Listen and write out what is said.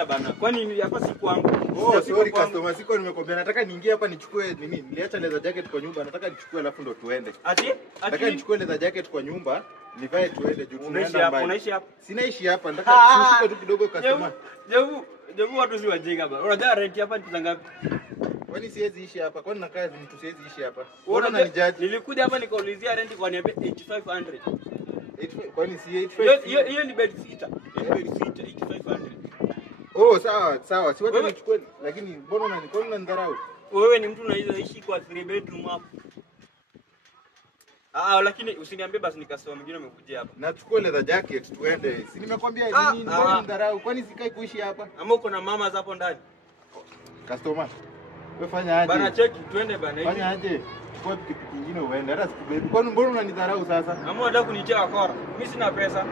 kukodisha bana. Kwani hapa si kwangu? Oh, sorry customer, siko nimekwambia nataka niingie hapa nichukue nini? Niliacha leather jacket kwa nyumba, nataka nichukue alafu ndo tuende. Ati? Nataka nichukue leather jacket kwa nyumba, nivae tuende juu tunaenda mbali. Unaishi hapa? Sinaishi hapa, nataka tushike tu kidogo customer. Jebu watu si wajinga bana. Unajua rent hapa ni pesa ngapi? Kwani siwezi ishi hapa? Kwani nakaa mtu siwezi ishi hapa? Unaona ni judge. Nilikuja hapa nikaulizia rent kwa niambia 8500. Kwani si 85? Hiyo ni bed sitter. Bed sitter 8500. Oh, sawa. Si wacha nichukue, lakini mbona unanidharau? Wewe ni mtu unaishi kwa 3 bedroom hapo. Lakini usiniambie basi nikasema mwingine umekuja hapa. Nachukua leather jacket tuende. Si nimekwambia nini? Mbona unanidharau? Kwani sikai kuishi hapa? Ama uko na mama hapo ndani? Customer. Wewe fanya aje? Bana cheki twende bana. Fanya aje? Chukua kitu kingine uende. Hata sikubebi. Kwani mbona unanidharau sasa? Ama unataka kunitia wakora? Mimi sina pesa.